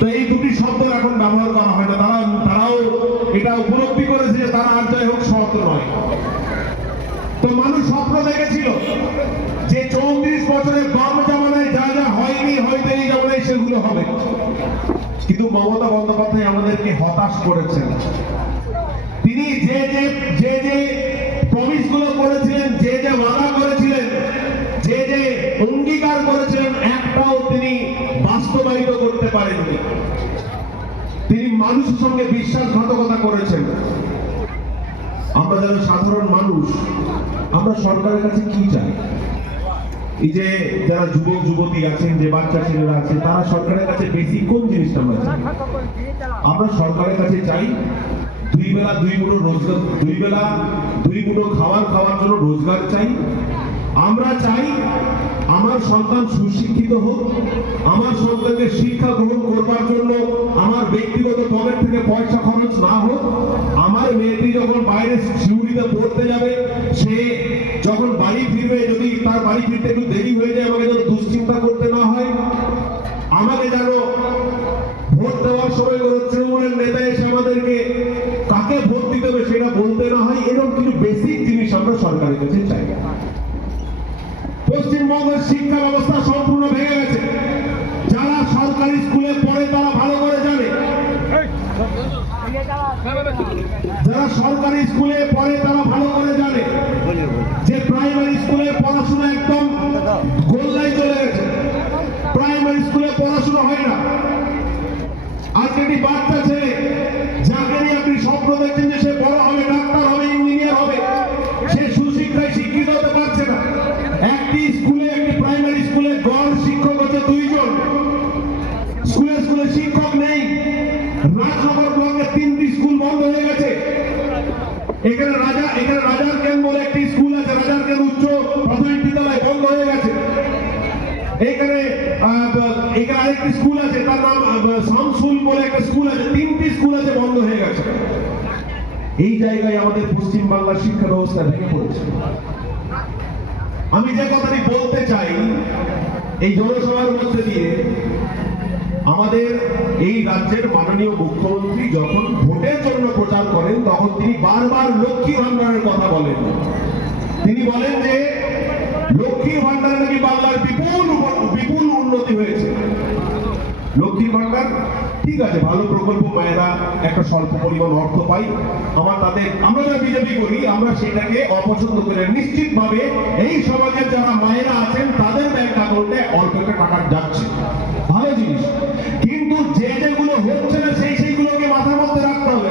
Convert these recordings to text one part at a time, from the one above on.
তো এই দুটি শব্দ এখন ব্যবহার করা হয় না। তারাও এটা উপলব্ধি করেছে যে তারা আর যাই হোক সৎ নয়। তো মানুষ স্বপ্ন দেখেছিল যে 34 বছরের বাম জামানায় যা যা হয়নি হয়তো এই জামানায় সেগুলো হবে, কিন্তু মমতা বন্দ্যোপাধ্যায় আমাদেরকে হতাশ করেছেন। তিনি যে প্রমিস গুলো করেছিলেন, যে ওয়াদা করেছিলেন, যে অঙ্গীকার করেছিলেন, একটাও তিনি বাস্তবায়িত করতে পারেননি। তিনি মানুষের সঙ্গে বিশ্বাসঘাতকতা করেছেন। আমরা যারা সাধারণ মানুষ, আমরা সরকারের কাছে কি চাই? এই যে যারা যুবক যুবতী আছেন, যে বাচ্চা ছেলেরা আছে, তারা সরকারের কাছে বেশি কোন জিনিসটা আমরা চাই? আমরা সরকারের কাছে চাই দুই বেলা দুই মুঠো রোজগার, দুই বেলা দুই মুঠো খাওয়ার জন্য রোজগার চাই। আমরা চাই আমার সন্তান সুশিক্ষিত হোক, আমার সন্তানকে শিক্ষা গ্রহণ করবার জন্য আমার ব্যক্তিগত পকেট থেকে পয়সা খরচ না হোক। আমার মেয়েটি যখন বাইরে শিউরিতে পড়তে যাবে, সে যখন বাড়ি ফিরবে, যদি তার বাড়ি ফিরতে একটু দেরি হয়ে যায়, আমাকে যেন দুশ্চিন্তা করতে না হয়। আমাকে যেন ভোট দেওয়ার সময় কোনো তৃণমূলের নেতা এসে আমাদেরকে কাকে ভোট দিতে হবে সেটা বলতে না হয়। এরকম কিছু বেসিক জিনিস আমরা সরকারের কাছে চাই। পশ্চিমবঙ্গের শিক্ষা ব্যবস্থা সম্পূর্ণ ভেঙে গেছে। যারা সরকারি স্কুলে পড়ে তারা ভালো করে জানে, যারা সরকারি স্কুলে পড়ে তারা ভালো করে জানে যে প্রাইমারি স্কুলের পড়াশোনা একদম গোল্লায় চলে গেছে। প্রাইমারি স্কুলে পড়াশোনা হয় না। আজকে একটি বাচ্চা ছেলে যাকে নিয়ে আপনি স্বপ্ন দেখছেন যে সে বড় হবে, ডাক্তার হবে, ইঞ্জিনিয়ার হবে, সে সুশিক্ষায় শিক্ষিত হতে পারছে না। একটি স্কুলে, একটি প্রাইমারি স্কুলে গড় শিক্ষক হচ্ছে 2 জন। স্কুলে শিক্ষক নেই। রাজনগর ব্লকে 3টি স্কুল বন্ধ হয়ে গেছে। এখানে রাজার কেন বলে একটি স্কুল আছে, রাজার কেন উচ্চ প্রাথমিক বিদ্যালয় বন্ধ হয়ে গেছে। এখানে আরেকটি স্কুল আছে, তার নাম শামসুল বলে একটা স্কুল আছে, 3টি স্কুল আছে, বন্ধ হয়ে গেছে। এই জায়গায় আমাদের পশ্চিমবাংলার শিক্ষা ব্যবস্থা ভেঙে পড়েছে। আমি যে কথাটি বলতে চাই, এই জনসভার মধ্যে দিয়ে, আমাদের এই রাজ্যের মাননীয় মুখ্যমন্ত্রী যখন ভোটের জন্য প্রচার করেন, তখন তিনি বারবার লক্ষ্মী ভান্ডারের কথা বলেন। তিনি বলেন যে লক্ষ্মী ভান্ডার নাকি বাংলার বিপুল উন্নতি হয়েছে। লক্ষ্মী ভান্ডার ঠিক আছে, ভালো প্রকল্প, মায়েরা একটা স্বল্প পরিমাণ অর্থ পাই। আমরা যারা বিজেপি করি, আমরা সেটাকে অপছন্দ করি। নিশ্চিতভাবে এই সমাজের যারা মায়েরা আছেন তাদের ব্যাংক অ্যাকাউন্টে অল্প একটা টাকা যাচ্ছে, ভালো জিনিস। কিন্তু যেগুলো হচ্ছে না সেইগুলোকে মাথার মধ্যে রাখতে হবে।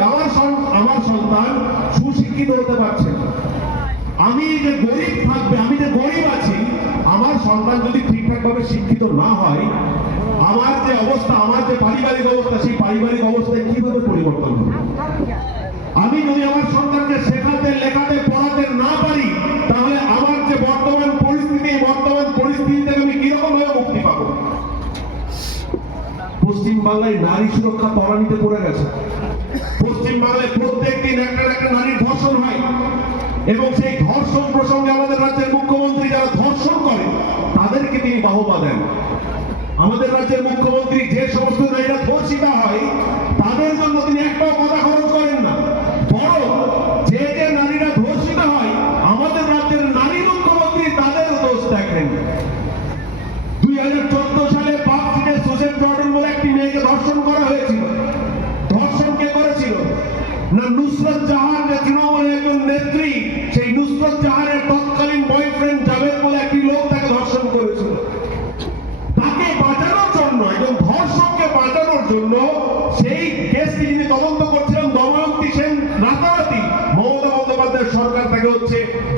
আমার সন্তান সুশিক্ষিত হতে পারছে না। আমি যে গরিব থাকবে, আমি যে গরিব আছি, আমার সন্তান যদি ঠিকঠাক ভাবে শিক্ষিত না হয়, আমার যে অবস্থা, আমার যে পারিবারিক অবস্থা, সেই পারিবারিক অবস্থায় কিভাবে পরিবর্তন হবে? আমি যদি আমার সন্তানকে শেখাতে, লেখাতে, পড়াতে না পারি, তাহলে আমার যে বর্তমান পরিস্থিতি থেকে আমি কিরকম ভাবে মুক্তি পাবো? পশ্চিমবাংলায় নারী সুরক্ষা তলানিতে পড়ে গেছে। পশ্চিমবাংলায় প্রত্যেক দিন একটা নারীর ধর্ষণ হয়, এবং সেই ধর্ষণ প্রসঙ্গে আমাদের রাজ্যের মুখ্যমন্ত্রী যারা ধর্ষণ করে তাদেরকে তিনি বাহবা দেন। আমাদের রাজ্যের মুখ্যমন্ত্রী যে সমস্ত নারীরা ধর্ষিতা হয় তাদের জন্য তিনি একটাও কথা খরচ করেন না। বড় যে নারীরা ধর্ষিত হয়, আমাদের রাজ্যের নারী মুখ্যমন্ত্রী তাদের দোষ দেখেন। 2014 সালে পার্কস্ট্রিটে সুজেন জর্ডন বলে একটি মেয়েকে ধর্ষণ করা হয়েছিল। ধর্ষণ কে করেছিল? না নুসরত জাহান, যে তৃণমূলের একজন নেত্রী, সেই নুসরত জাহানের তৎকালীন বয়ফ্রেন্ড জাভেদ বলে একটি লোক তাকে ধর্ষণ করেছিল। তাকে বাঁচানোর জন্য, একজন ধর্ষককে বাঁচানোর জন্য সেই কেসটি যিনি তদন্ত করছিলেন দময়ন্তী সেন, রাতারাতি মমতা বন্দ্যোপাধ্যায়ের সরকার তাকে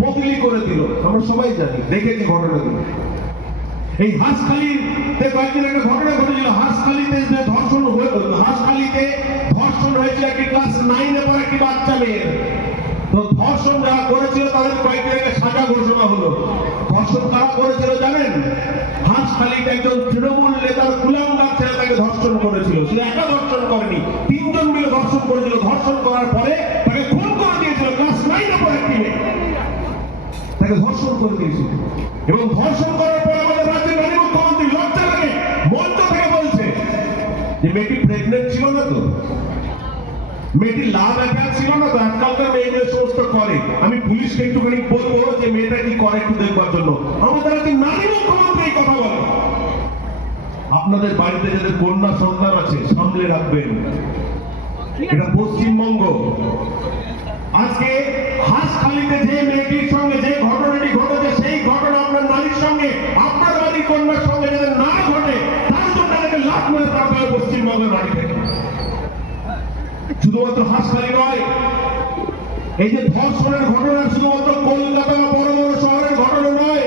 বদলি করে দিল। আমরা সবাই জানি, দেখেছি ঘটনাগুলো। এই হাঁসখালিতে কয়েকদিন একটা ঘটনা ঘটেছিল। হাঁসখালিতে ধর্ষণ হয়েছিল একটি ক্লাস 9-এ পড়া একটি বাচ্চা মেয়ের। তো ধর্ষণ যারা করেছিল তাদের কয়েকদিন আগে সাজা ঘোষণা হলো। ধর্ষণ কারা করেছিল জানেন? হাঁসখালিতে একজন তৃণমূল নেতার কুলাঙ্গার ছেলে তাকে ধর্ষণ করেছিল। শুধু একা ধর্ষণ করেনি, 3 জন মিলে ধর্ষণ করেছিল। ধর্ষণ করার পরে তাকে খুন করে দিয়েছিল। ক্লাস 9-এ পড়া একটি মেয়ে তাকে ধর্ষণ করে দিয়েছিল। এবং ধর্ষণ করার পর আমাদের রাজ্যের নারী মুখ্যমন্ত্রী লজ্জা লাগে মঞ্চ থেকে বলছে যে মেয়েটি প্রেগনেন্ট ছিল না তো, মেয়েটি লাভ অ্যাফেয়ার ছিল না তো, আজকালকার মেয়েগুলো সমস্ত করে। আমি পুলিশকে একটুখানি বলবো যে মেয়েটা কি করে একটু দেখবার জন্য। আমাদের একটি নারী মুখ্যমন্ত্রী এই কথা বলে। আপনাদের বাড়িতে যাদের কন্যা সন্তান আছে সামলে রাখবেন, এটা পশ্চিমবঙ্গ। আজকে হাঁসখালিতে যে মেয়েটির সঙ্গে যে ঘটনাটি ঘটেছে, সেই ঘটনা আপনার নারীর সঙ্গে, আপনার বাড়ির কন্যার সঙ্গে যাতে না ঘটে, তার জন্য তাদেরকে লাভ মেরে থাকতে হবে পশ্চিমবঙ্গের বাড়ি থেকে। শুধুমাত্র হাঁসখালি নয়, এই যে ধর্ষণের ঘটনা শুধুমাত্র কলকাতা বা বড় বড় শহরের ঘটনা নয়।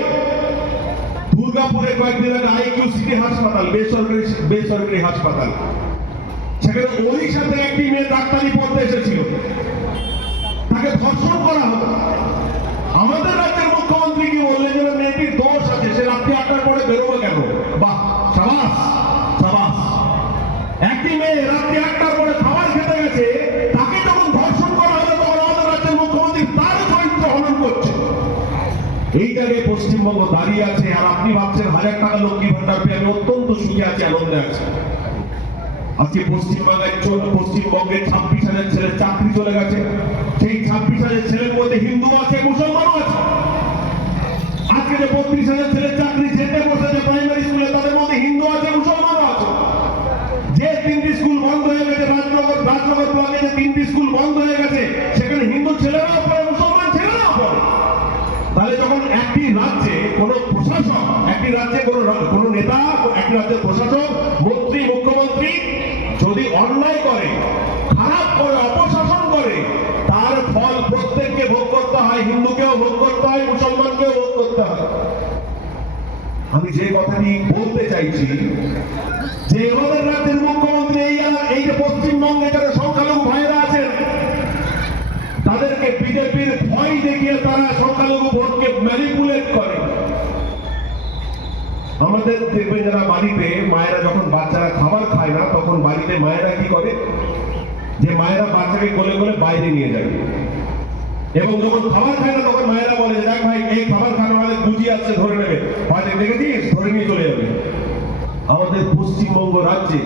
দুর্গাপুরে কয়েকদিন আগে আইকিউ সিটি হাসপাতাল, বেসরকারি হাসপাতাল, সেখানে ওড়িশাতে একটি মেয়ে ডাক্তারি পড়তে এসেছিল, তাকে ধর্ষণ করা হলো। আমাদের রাজ্যের মুখ্যমন্ত্রী কি বললেন যে মেয়েটির দোষ আছে, সে রাত্রি 8টার পরে বেরোবে কেন? বাহ, সাবাস সাবাস। একটি মেয়ে রাত্রি 8টার পরে খাবার খেতে গেছে, তাকে যখন ধর্ষণ করা হলো তখন আমাদের রাজ্যের মুখ্যমন্ত্রী তার চরিত্র হনন করছে। এই জায়গায় পশ্চিমবঙ্গ দাঁড়িয়ে আছে, আর আপনি ভাবছেন 1000 টাকা লক্ষ্মী ভান্ডার পেয়ে আমি অত্যন্ত সুখী আছি, আনন্দে আছি। আজকে পশ্চিমবঙ্গের 26,000 ছেলে চাকরি চলে গেছে। সেই 26,000 ছেলের মধ্যে হিন্দু আছে, মুসলমানও আছে। আজকে যে 32,000 ছেলে চাকরি যেতে বসেছে প্রাইমারি স্কুলে, তাদের মধ্যে হিন্দু আছে, মুসলমানও আছে। যে 3টি স্কুল বন্ধ হয়ে গেছে, রাজনগর ব্লকে যে 3টি স্কুল বন্ধ হয়ে গেছে, সেখানে হিন্দু ছেলেরাও পড়ে, মুসলমান ছেলেরাও পড়ে। তাহলে যখন একটি রাজ্যে কোন প্রশাসক, একটি রাজ্যে কোন নেতা, একটি রাজ্যের প্রশাসক, মন্ত্রী, মুখ্যমন্ত্রী যদি অন্যায় করে, খারাপ করে, অপশাসন করে, তার ফল প্রত্যেককে ভোগ করতে হয়। হিন্দুকেও ভোগ করতে হয়, মুসলমানকেও ভোগ করতে হয়। আমি যে কথাটি বলতে চাইছি যে আমাদের রাজ্যের মুখ্যমন্ত্রী এই যে পশ্চিমবঙ্গে যারা সংখ্যালঘু ভাইরা আছেন, তাদেরকে বিজেপির ভয় দেখিয়ে তারা সংখ্যালঘু ভোটকে ম্যানিপুলেট করে। আমাদের দেখবেন যারা বাড়িতে মায়েরা যখন বাচ্চারা খাবার খায় না, তখন বাড়িতে মায়েরা কি করে, যে মায়েরা বাচ্চাকে কোলে কোলে বাইরে নিয়ে যায়, এবং যখন খাবার খায় না তখন মায়েরা বলে দেখ ভাই এই খাবার খানো আমাদের বুঝি আসছে, ধরে নেবে, হয়তো দেখেছিস, ধরে নিয়ে চলে যাবে। আমাদের পশ্চিমবঙ্গ রাজ্যে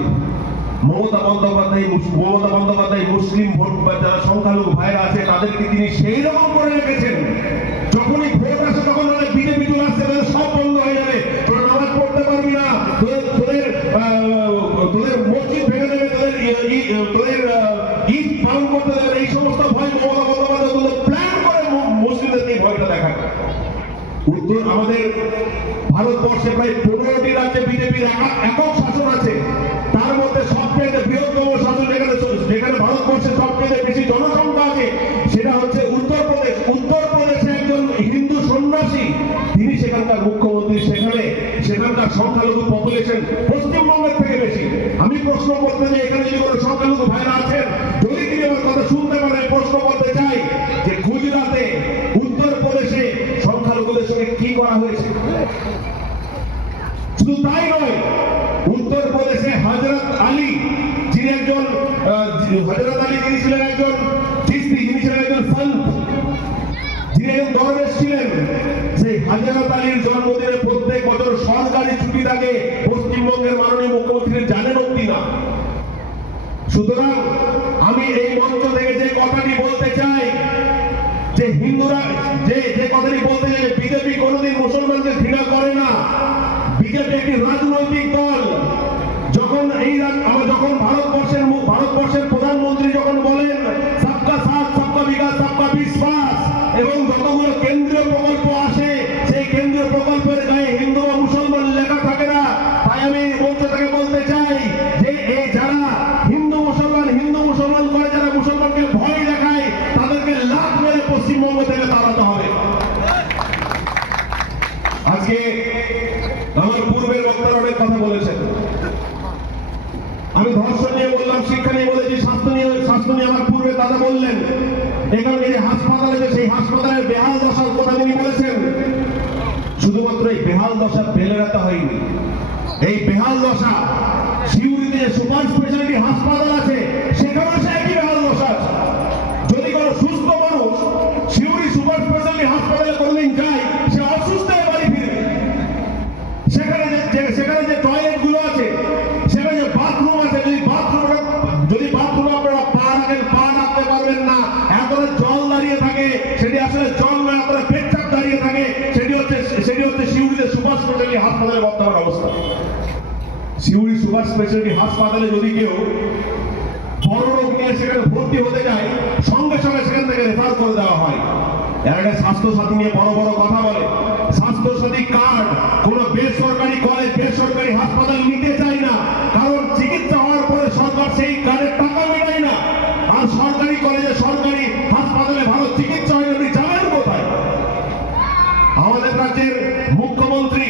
মমতা বন্দ্যোপাধ্যায় মুসলিম ভোট বা যারা সংখ্যালঘু ভাইরা আছে তাদেরকে তিনি সেই রকম করে রেখেছেন, যখনই ভোট আসে তখন বিজেপি চলে আসছে, তাদের সব বন্ধ হয়ে যাবে, তোরা নামাজ পড়তে পারবি না, তোদের মসজিদ ভেঙে দেবে, তোদের ঈদ পালন করতে দেবে। এই সমস্ত ভয় মমতা বন্দ্যোপাধ্যায় তোদের প্ল্যান করে মুসলিমদেরকে এই ভয়টা দেখায়। উত্তর আমাদের ভারতবর্ষে প্রায় 15টি রাজ্যে বিজেপির একক শাসন আছে। তার মধ্যে সবচেয়ে বৃহত্তম শাসন যেখানে ভারতবর্ষে সবচেয়ে বেশি জনসংখ্যা আছে, সেটা হচ্ছে উত্তরপ্রদেশ। উত্তরপ্রদেশে একজন হিন্দু সন্ন্যাসী, তিনি সেখানকার মুখ্যমন্ত্রী। সেখানকার সংখ্যালঘু পপুলেশন পশ্চিমবঙ্গের থেকে বেশি। আমি প্রশ্ন করতে চাই, এখানে যদি কোনো সংখ্যালঘু ভাইরা আছেন, যদি তিনি আমার কথা শুনতে পারেন, প্রশ্ন করতে চাই যে গুজরাটে, উত্তরপ্রদেশে সংখ্যালঘুদের সঙ্গে কি করা হয়েছে? শুধু তাই নয়, উত্তরপ্রদেশে হযরত আলী যিনি ছিলেন একজন চিশতি, যিনি ছিলেন একজন সন্ত, যিনি একজন দরবেশ ছিলেন, সেই হযরত আলীর জন্মদিনে প্রত্যেক বছর সরকারি ছুটি থাকে। পশ্চিমবঙ্গের মাননীয় মুখ্যমন্ত্রী জানেন অব্দি না। সুতরাং আমি এই মঞ্চ থেকে যে কথাটি বলতে চাই, যে হিন্দুরা যে কথাটি বলতে চাই, বিজেপি কোনোদিন মুসলমানকে ঘৃণা করে না। বিজেপি একটি রাজনৈতিক দল। যখন ভারতবর্ষের প্রধানমন্ত্রী যখন বলেন সবকা সাথ, সবকা বিকাশ, সবকা বিশ্বাস, এবং যতগুলো কেন্দ্রীয় প্রকল্প আসে, সেই কেন্দ্রীয় প্রকল্পের গায়ে হিন্দু বা মুসলমান লেখা থাকে না। তাই আমি মঞ্চ থেকে বলতে চাই যে এই যারা হিন্দু মুসলমান করে, যারা মুসলমানকে ভয় দেখায়, তাদেরকে লাখ মেরে পশ্চিমবঙ্গ থেকে তাড়াতে হবে। আজকে আমার পূর্বের বক্তারা অনেক কথা বলেছেন। আমি ধর্ষণ নিয়ে বললাম, শিক্ষা নিয়ে বলেছি, স্বাস্থ্য নিয়ে আমার পূর্বে দাদা বললেন। এখানে যে হাসপাতাল আছে, সেই হাসপাতালের বেহাল দশার কথা তিনি বলেছেন। শুধুমাত্র এই বেহাল দশা বেলেরাতে হয়নি, এই বেহাল দশা সিউড়িতে যে সুপার স্পেশালিটি হাসপাতাল আছে, সেখানে সে একই বেহাল দশা আছে। যদি কোনো সুস্থ মানুষ সিউড়ি সুপার স্পেশালিটি হাসপাতালে কোনোদিন যায়, সে অসুস্থ হয়ে বাড়ি ফিরবে। সেখানে যে টয়লেট গুলো আছে, সেখানে যে বাথরুম আছে, যদি সুপার স্পেশালিটি হাসপাতালে যদি কেউ বড় রোগ নিয়ে সেখানে ভর্তি হতে যায়, সঙ্গে সঙ্গে সেখান থেকে রেফার করে দেওয়া হয়। এরা স্বাস্থ্য সাথী নিয়ে বড় বড় কথা বলে। স্বাস্থ্য সাথী কার্ড কোন বেসরকারি কলেজ, বেসরকারি হাসপাতাল নিতে চায় না, কারণ চিকিৎসা হওয়ার পরে সরকার সেই কার্ডের টাকা মেটায় না। আর সরকারি কলেজে, সরকারি হাসপাতালে ভালো চিকিৎসা হয়, আপনি যাবেন কোথায়? আমাদের রাজ্যের মুখ্যমন্ত্রী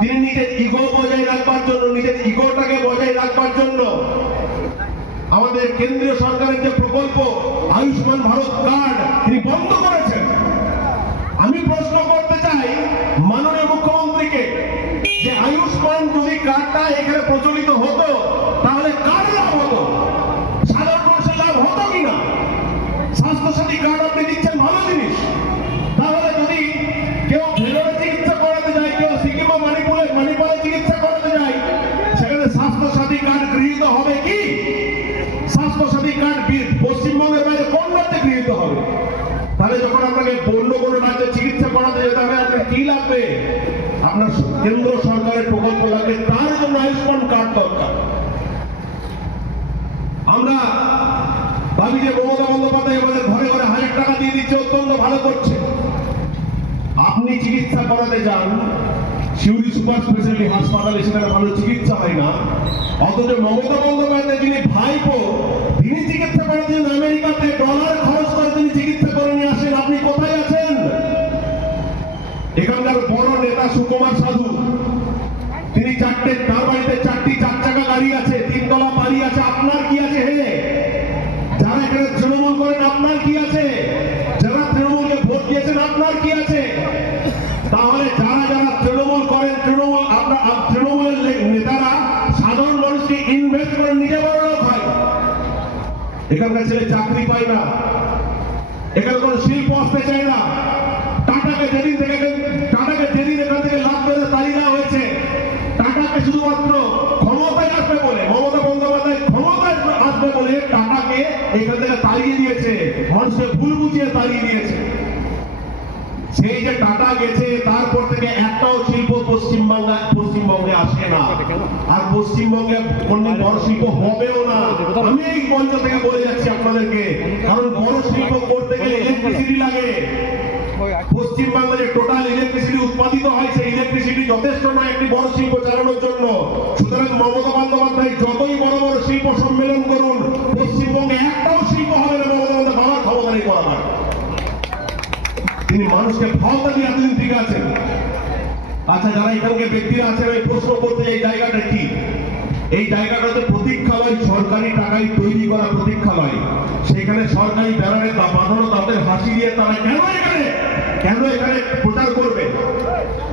তিনি নিজের ইগো বজায় রাখবার জন্য, নিজের ইগোটাকে বজায় রাখবার জন্য আমাদের কেন্দ্রীয় সরকারের যে প্রকল্প আয়ুষ্মান ভারত কার্ড তিনি বন্ধ করেছেন। আমি প্রশ্ন করতে চাই মাননীয় মুখ্যমন্ত্রীকে, যে আয়ুষ্মান যদি কার্ডটা এখানে প্রচলিত হতো তাহলে কার লাভ হতো? সাধারণ মানুষের লাভ হতো কিনা? স্বাস্থ্যসাথী কার্ড আপনি দিচ্ছেন, ভালো জিনিস। তাহলে যদি কেউ ভেলোরে চিকিৎসা করাতে যায়, কেউ সিকিম বা মণিপুরে চিকিৎসা করাতে যায়, সেখানে স্বাস্থ্যসাথী কার্ড গৃহীত হবে কি? স্বাস্থ্যসাথী কার্ড পশ্চিমবঙ্গের বাইরে কোন রাজ্যে গৃহীত হবে? তাহলে যখন আপনাকে অন্য কোনো রাজ্যে চিকিৎসা করাতে যেতে হবে, আপনার কি লাগবে? আপনার কেন্দ্র সরকারের প্রকল্প লাগবে, তার জন্য আয়ুষ্মান কার্ড দরকার। আমরা ভাবি যে মমতা বন্দ্যোপাধ্যায় আমাদের ঘরে ঘরে 1000 টাকা দিয়ে দিচ্ছে, অত্যন্ত ভালো করছে। আপনি চিকিৎসা করাতে যান শিউরি সুপার স্পেশালিটি হাসপাতালে, সেখানে ভালো চিকিৎসা হয় না। অথচ মমতা বন্দ্যোপাধ্যায় যিনি ভাইপো, তিনি চিকিৎসা করার জন্য আমেরিকাতে ডলার খরচ করে তিনি চিকিৎসা করে নিয়ে আসেন। আপনি কোথায় আছেন? এখানকার বড় নেতা সুকুমার সাধু, তিনি তার বাড়িতে 4টি 4 চাকা গাড়ি আছে, 3 তলা বাড়ি আছে। আপনার কি আছে? হে, যারা এখানে তৃণমূল করেন আপনার কি আছে? যারা তৃণমূলকে ভোট দিয়েছেন আপনার কি আছে? তাহলে যারা তৃণমূল করেন, তৃণমূলের নেতারা সাধারণ মানুষকে ইনভেস্ট করে নিজে বড় লোক হয়। এখানকার ছেলে চাকরি পায় না, এখানে কোনো শিল্প আসতে চায় না। টাটাকে যেদিন এখান থেকে লাভ করে তাড়িয়ে দেওয়া হয়েছে, টাটাকে শুধুমাত্র ক্ষমতায় আসবে বলে, মমতা বন্দ্যোপাধ্যায় ক্ষমতায় আসবে বলে টাটাকে এখান থেকে তাড়িয়ে দিয়েছে, মানুষকে ভুল বুঝিয়ে তাড়িয়ে দিয়েছে। সেই যে টাটা গেছে, তারপর থেকে একটাও শিল্প পশ্চিমবঙ্গে আসে না, আর পশ্চিমবঙ্গে কোন বড় শিল্প হবেও না। আমি এই মঞ্চ থেকে বলে যাচ্ছি আপনাদেরকে, কারণ বড় শিল্প করতে গেলে ইলেকট্রিসিটি লাগে। পশ্চিমবাংলায় যে টোটাল ইলেকট্রিসিটি উৎপাদিত হয়, সেই ইলেকট্রিসিটি যথেষ্ট নয় একটি বড় শিল্প চালানোর জন্য। সুতরাং মমতা বন্দ্যোপাধ্যায় যতই বড় বড় শিল্প সম্মেলন করুন, পশ্চিমবঙ্গে একটাও শিল্প হবে না মমতা বন্দ্যোপাধ্যায় বাবার ক্ষমতারই করা। তিনি মানুষকে ভাওতা দিয়ে এতদিন ঠিক আছেন। আচ্ছা, যারা এখানকার ব্যক্তিরা আছেন, আমি প্রশ্ন করতে, এই জায়গাটা কি? এই জায়গাটা তো প্রতীক্ষালয়, সরকারি টাকায় তৈরি করা প্রতীক্ষালয়। সেখানে সরকারি ব্যানারে বাঁধানো তাদের হাসি দিয়ে তারা কেন এখানে প্রচার করবে?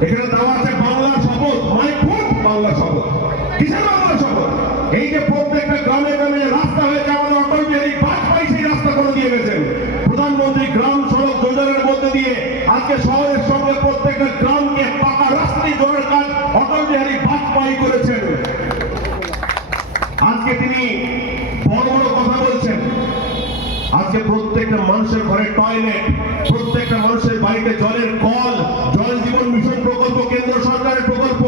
এখানে দেওয়া আছে বাংলার শপথ, মাই ফুড বাংলা শপথ। কিসের বাংলা শপথ? এই যে প্রত্যেকটা গ্রামে গ্রামে রাস্তা হয়েছে, আমাদের অটল বিহারী বাজপেয়ী সেই রাস্তা করে দিয়ে গেছেন। প্রধানমন্ত্রী গ্রাম সড়ক যোজনার মধ্যে দিয়ে আজকে শহরের সঙ্গে প্রত্যেকটা গ্রামকে পাকা রাস্তায় জোড়ার কাজ অটল বিহারী বাজপেয়ী করেছেন। আজকে তিনি বড় বড় কথা বলছেন। আজকে প্রত্যেকটা মানুষের ঘরে টয়লেট, প্রত্যেকটা মানুষের বাড়িতে জলের কল, জল জীবন মিশন প্রকল্প কেন্দ্র সরকারের প্রকল্প,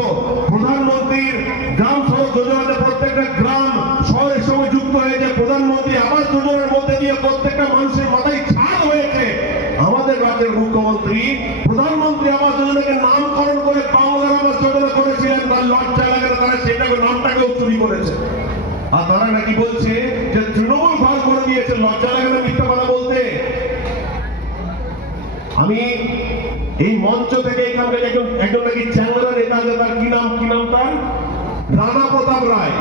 প্রধানমন্ত্রীর গ্রাম সড়ক যোজনাতে প্রত্যেকটা গ্রাম শহরের সঙ্গে যুক্ত হয়েছে। প্রধানমন্ত্রী আবাস যোজনার মধ্যে দিয়ে প্রত্যেকটা মানুষের মাথায় ছাদ হয়েছে। আমাদের রাজ্যের মুখ্যমন্ত্রী প্রধানমন্ত্রী আবাস যোজনাকে নামকরণ করে বাংলার আবাস যোজনা করেছিলেন। তার লজ্জা লাগে না, তারা সেটাকে নামটাকেও চুরি করেছে। আর তারা নাকি বলছে যে তৃণমূল ঘর করে দিয়েছে। লজ্জা লাগে না মিথ্যা কথা বলতে? আমি এই মঞ্চ থেকে এখানকার একজন নাকি চ্যাংড়া নেতা আছে, তার কি নাম তার? রানা প্রতাপ রায়।